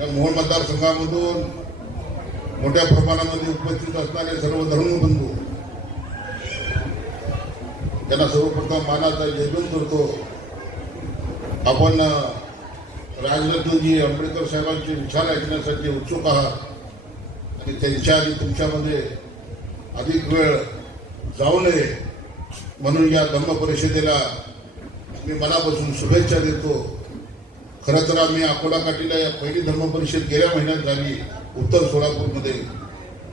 या मोहोळ मतदारसंघामधून मोठ्या प्रमाणामध्ये उपस्थित असणारे सर्व धर्मबंधू त्यांना सर्वप्रथम मानाचा जयगुण करतो. आपण राजरत्नजी आंबेडकर साहेबांचे विचार ऐकण्यासाठी उत्सुक आहात. आणि त्यांच्या आणि तुमच्यामध्ये अधिक वेळ जाऊ नये म्हणून या धम्म परिषदेला मी मनापासून शुभेच्छा देतो. खरं तर आम्ही अकोला काठीला या पहिली धर्म परिषद गेल्या महिन्यात झाली उत्तर सोलापूरमध्ये.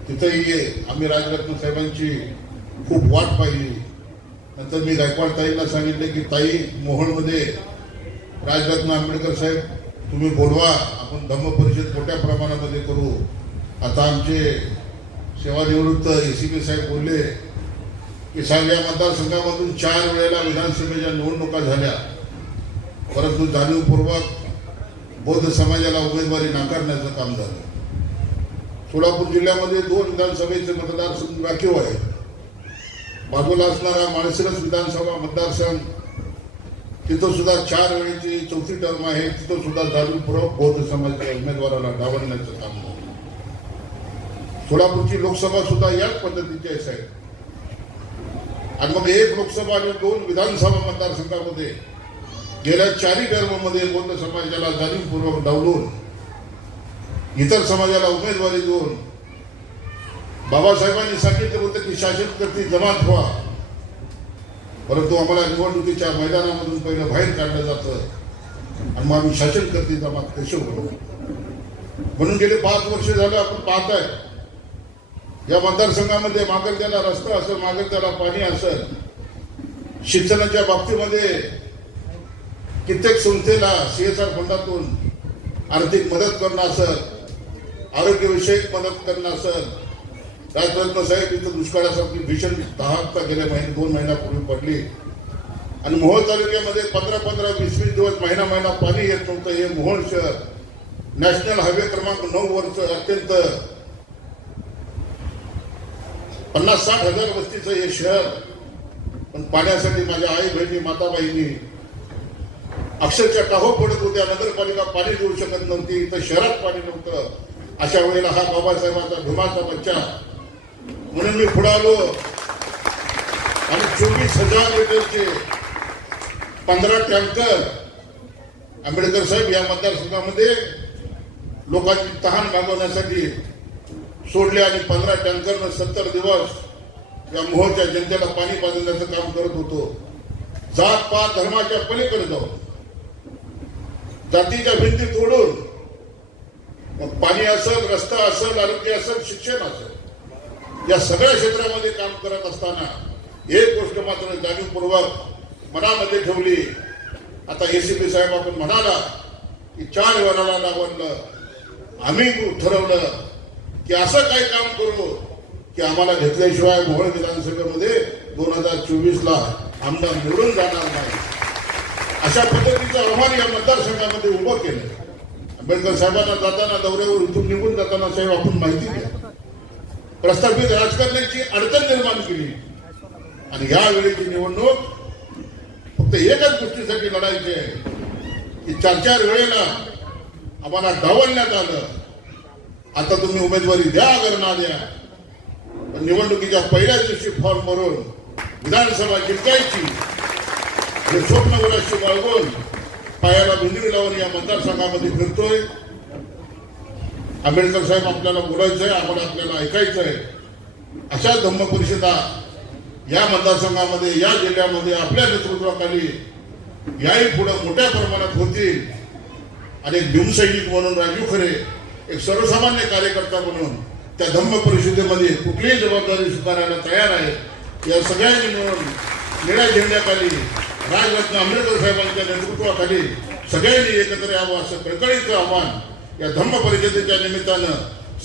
तिथंही आम्ही राजरत्न साहेबांची खूप वाट पाहिली. नंतर मी गायकवाड ताईला सांगितले की ताई मोहोळमध्ये राजरत्न आंबेडकर साहेब तुम्ही बोलवा आपण धम्म परिषद मोठ्या प्रमाणामध्ये करू. आता आमचे सेवानिवृत्त ए सी पी साहेब बोलले की साहेब या मतदारसंघामधून चार वेळेला विधानसभेच्या निवडणुका झाल्या. परंतु जाणीवपूर्वक बौद्ध समाजाला उमेदवारी नाकारण्याचं काम झालं. सोलापूर जिल्ह्यामध्ये दोन विधानसभेचे मतदारसंघ राखीव आहेत. बाजूला असणारा माळशिरस विधानसभा मतदारसंघ तिथं सुद्धा चार वेळेची चौथी टर्म आहे. तिथं सुद्धा जाणीवपूर्वक बौद्ध समाजाच्या उमेदवाराला डावलण्याचं काम झालं. सोलापूरची लोकसभा सुद्धा याच पद्धतीची आहे साहेब. आणि मग एक लोकसभा आणि दोन विधानसभा मतदारसंघामध्ये गेल्या चारी टर्ममध्ये बौद्ध समाजाला जाणीवपूर्वक डावलून इतर समाजाला उमेदवारी देऊन बाबासाहेबांनी सांगितलं होतं की शासन करती जमात व्हा. परंतु आम्हाला निवडणुकीच्या मैदानामधून पहिलं बाहेर काढलं जातं आणि मग आम्ही शासन करती जमात कशी होतो म्हणून गेले पाच वर्ष झालं आपण पाहताय. या मतदारसंघामध्ये मागेल त्याला रस्ता असेल मागेल त्याला पाणी असेल शिक्षणाच्या बाबतीमध्ये कित्येक संस्थेला सीएसआर फंडातून आर्थिक मदत करणं असत आरोग्यविषयक मदत करणं काय राजरत्न साहेब इथं दुष्काळासारखी भीषण दहा हप्ता गेल्या महिने दोन महिन्यापूर्वी पडली. आणि मोहोळ तालुक्यामध्ये पंधरा पंधरा वीस वीस दिवस महिना महिना पाणी येत नव्हतं. हे मोहोळ शहर नॅशनल हायवे क्रमांक नऊ वरच अत्यंत पन्नास साठ हजार वस्तीचं हे शहर. पण पाण्यासाठी माझ्या आई बहिणी माताबाईंनी अक्षरशः टाहो पडत होत्या नगरपालिका पाणी देऊ शकत नव्हती इथं शहरात पाणी नव्हतं. अशा वेळेला हा बाबासाहेबांचा भीमाचा बच्चा. म्हणून मी पुढे आलो. आणि चोवीस हजार लिटरचे पंधरा टँकर आंबेडकर साहेब या मतदारसंघामध्ये लोकांची तहान भागवण्यासाठी सोडले आणि पंधरा टँकरनं सत्तर दिवस या मोहच्या जनतेला पाणी पाजवण्याचं काम करत होतो. जात पात धर्माच्या पलीकडे जाऊ जातीच्या भिंती तोडून. मग पाणी असेल रस्ता असेल आरोग्य असेल शिक्षण असेल या सगळ्या क्षेत्रामध्ये काम करत असताना एक गोष्ट मात्र जाणीवपूर्वक मनामध्ये ठेवली. आता एसीपी साहेब आपण म्हणाला की चार वराला लावणलं आम्ही ठरवलं की असं काही काम करू की आम्हाला घेतल्याशिवाय मोहोळ विधानसभेमध्ये दोन हजार चोवीसला आमदार निवडून जाणार नाही. अशा पद्धतीचं आव्हान या मतदारसंघामध्ये उभं केलं आंबेडकर साहेबांना जाताना दौऱ्यावर इथून निघून जाताना साहेब आपण माहिती द्या. प्रस्थापित राजकारण्याची अडचण निर्माण केली. आणि या वेळेची निवडणूक फक्त एकच गोष्टीसाठी लढायची आहे की चार चार वेळेला आम्हाला डावलण्यात आलं. आता तुम्ही उमेदवारी द्या अगर ना द्या. पण निवडणुकीच्या पहिल्याच दिवशी फॉर्म भरून विधानसभा जिंकायची. हे स्वप्न गुलाशी बाळगून पायाला भिंगरी लावून या मतदारसंघामध्ये फिरतोय. आंबेडकर साहेब आपल्याला बोलायचंय आपण आम्हाला आपल्याला ऐकायचं आहे अशा धम्म परिषदा या मतदारसंघामध्ये या जिल्ह्यामध्ये आपल्या नेतृत्वाखाली याही पुढे मोठ्या प्रमाणात होतील. आणि एक भीमसैनिक म्हणून राजू खरे एक सर्वसामान्य कार्यकर्ता म्हणून त्या धम्म परिषदेमध्ये कुठलीही जबाबदारी स्वीकारायला तयार आहे. या सगळ्यांनी मिळून निळ्या झेंड्याखाली राजरत्न आंबेडकर साहेबांच्या नेतृत्वाखाली सगळ्यांनी एकत्र यावं असं कळकळीचं आव्हान या धम्म परिषदेच्या निमित्तानं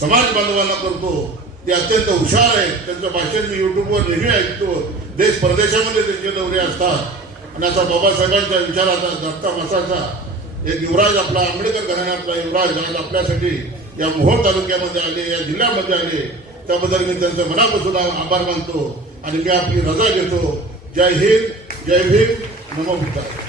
समाज बांधवांना करतो. ते अत्यंत हुशार आहेत. त्यांचं भाषण मी युट्यूबवर नेहमी ऐकतो. देश परदेशामध्ये त्यांचे दौरे असतात. आणि असा बाबासाहेबांच्या विचाराचा दत्ता मसाचा एक युवराज आपला आंबेडकर घराण्यातला युवराज आज आपल्यासाठी या मोहोळ तालुक्यामध्ये आले या जिल्ह्यामध्ये आले. त्याबद्दल मी त्यांचं मनापासून आभार मानतो. आणि मी आपली रजा घेतो. जय हिंद जय भीम. 飲もうみたいな。